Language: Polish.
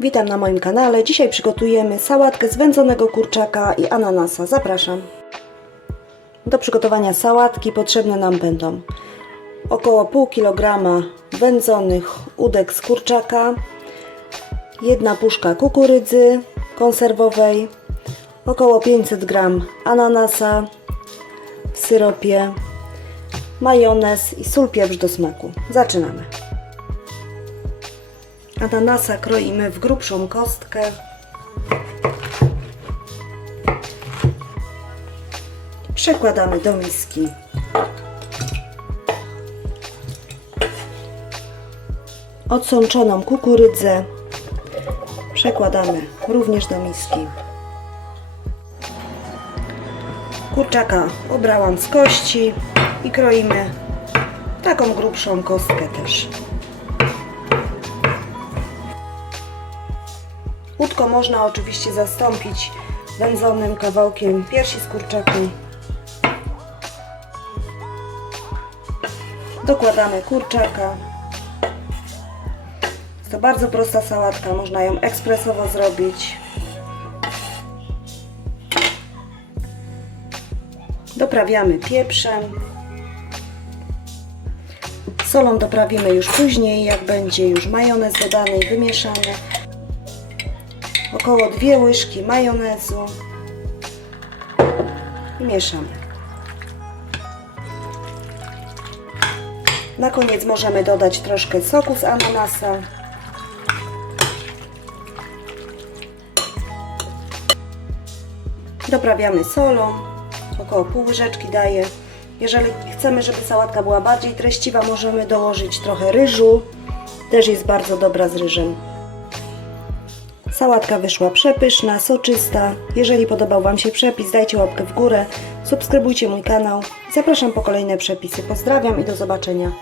Witam na moim kanale. Dzisiaj przygotujemy sałatkę z wędzonego kurczaka i ananasa. Zapraszam. Do przygotowania sałatki potrzebne nam będą około pół kilograma wędzonych udek z kurczaka, jedna puszka kukurydzy konserwowej, około 500 gram ananasa w syropie, majonez i sól, pieprz do smaku. Zaczynamy. Ananasa kroimy w grubszą kostkę. Przekładamy do miski. Odsączoną kukurydzę przekładamy również do miski. Kurczaka obrałam z kości i kroimy taką grubszą kostkę też. Łódko można oczywiście zastąpić wędzonym kawałkiem piersi z kurczaku. Dokładamy kurczaka. Jest to bardzo prosta sałatka, można ją ekspresowo zrobić. Doprawiamy pieprzem. Solą doprawimy już później, jak będzie już majonez dodany i wymieszany około dwie łyżki majonezu i mieszamy. Na koniec możemy dodać troszkę soku z ananasa. Doprawiamy solą, około pół łyżeczki daję. Jeżeli chcemy, żeby sałatka była bardziej treściwa, możemy dołożyć trochę ryżu. Też jest bardzo dobra z ryżem. Sałatka wyszła przepyszna, soczysta. Jeżeli podobał Wam się przepis, dajcie łapkę w górę, subskrybujcie mój kanał. Zapraszam po kolejne przepisy. Pozdrawiam i do zobaczenia.